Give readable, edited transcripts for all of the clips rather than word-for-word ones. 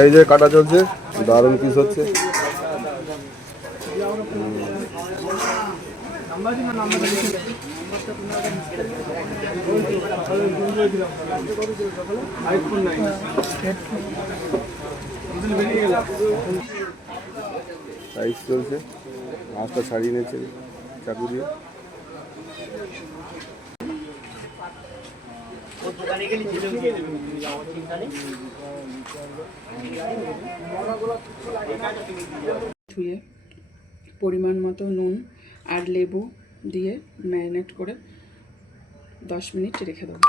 এই যে কাটা চলছে, দারুণ পিস হচ্ছে। সাইজ চলছে, মাছটা ছাড়িয়ে নিয়েছে চাকু দিয়ে। ধুয়ে পরিমাণ মতো নুন আর লেবু দিয়ে ম্যারিনেট করে 10 মিনিট রেখে দেবো।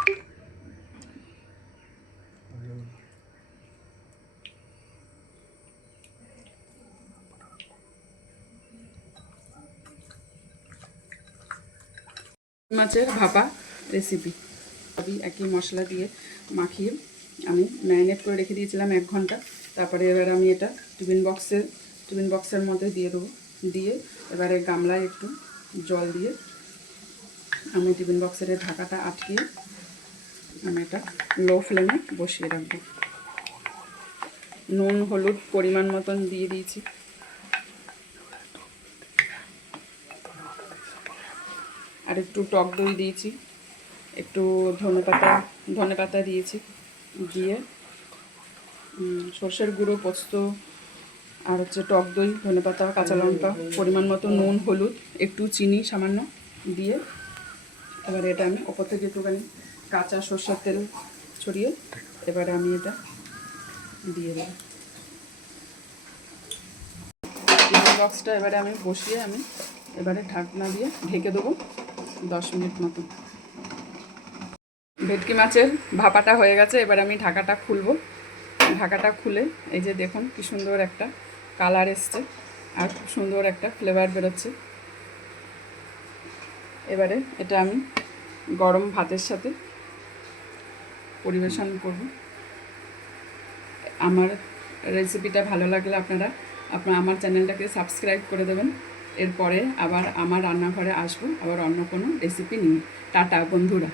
মাছের ভাপা রেসিপি সবই একই মশলা দিয়ে মাখিয়ে আমি ম্যারিনেট করে রেখে দিয়েছিলাম 1 ঘন্টা। তারপরে এবার আমি এটা টিফিন বক্সের মধ্যে দিয়ে দেবো। দিয়ে এবারে গামলায় একটু জল দিয়ে আমি টিফিন বক্সের ঢাকাটা আটকিয়ে আমি এটা লো ফ্লেমে বসিয়ে রাখবো। নুন হলুদ পরিমাণ মতন দিয়ে দিয়েছি। আর একটু টক দই দিয়েছি, একটু ধনেপাতা দিয়েছি। দিয়ে সর্ষের গুঁড়ো, পোস্ত আর হচ্ছে টক দই, ধনেপাতা, কাঁচা লঙ্কা, পরিমাণ মতো নুন হলুদ, একটু চিনি সামান্য দিয়ে এবারে এটা আমি ওপর থেকে একটুখানি কাঁচা সর্ষের তেল ছড়িয়ে এবারে আমি এটা দিয়ে দেবো। টিফিন বক্সটা এবারে আমি বসিয়ে আমি এবারে ঢাকনা দিয়ে ঢেকে দেবো 10 মিনিট মতো। ভেটকি মাছের ভাপাটা হয়ে গেছে, এবার আমি ঢাকাটা খুলবো। ঢাকাটা খুলে এই যে দেখুন কি সুন্দর একটা কালার এসছে আর খুব সুন্দর একটা ফ্লেভার বেরোচ্ছে। এবারে এটা আমি গরম ভাতের সাথে পরিবেশন করব। আমার রেসিপিটা ভালো লাগলে আপনারা আমার চ্যানেলটাকে সাবস্ক্রাইব করে দেবেন। এরপরে আবার আমার রান্নাঘরে আসবো আবার অন্য কোনো রেসিপি নিয়ে। টাটা বন্ধুরা।